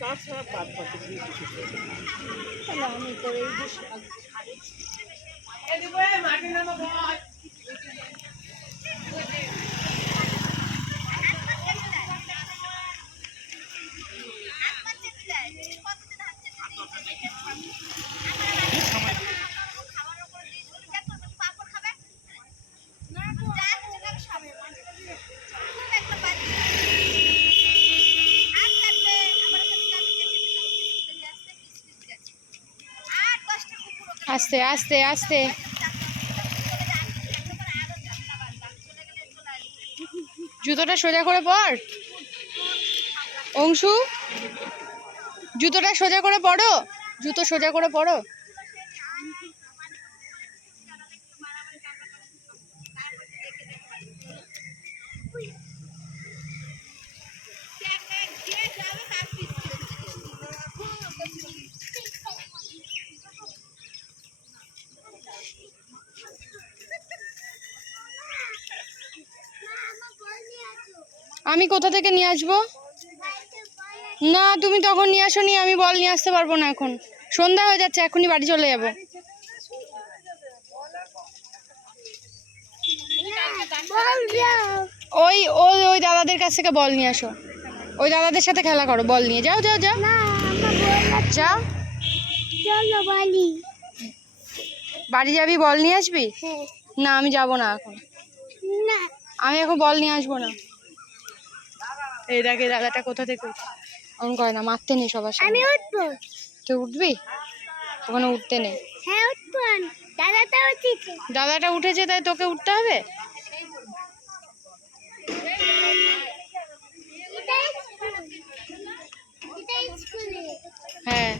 তাছাড়া বাদ বাকি। তাহলে আমি তো এই যে আস্তে আস্তে আস্তে। জুতোটা সোজা করে পর। অংশু, জুতোটা সোজা করে পড়ো জুতো সোজা করে পরো। আমি কোথা থেকে নিয়ে আসব? না তুমি তখন নিয়ে আসো নি আমি বল নিয়ে আসতে পারব না এখন। সন্ধ্যা হয়ে যাচ্ছে এখনই বাড়ি চলে যাব। ওই ওই ওই দাদাদের কাছ থেকে বল নিয়ে আসো। ওই দাদাদের সাথে খেলা করো বল নিয়ে। যাও যাও যাও। যাও। বাড়ি যাবি বল নিয়ে আসবি? হ্যাঁ। না আমি যাব না এখন। আমি এখন বল নিয়ে আসব না। এই দেখে দাদাটা কোথা থেকে অন করে না মারতে নেই সবার আমি উঠবো। তুই উঠবি? ওখানে উঠতে নেই। হ্যাঁ উঠবো দাদাটা উঠেছে। দাদাটা উঠেছে তাই তোকে উঠতে হবে? হ্যাঁ।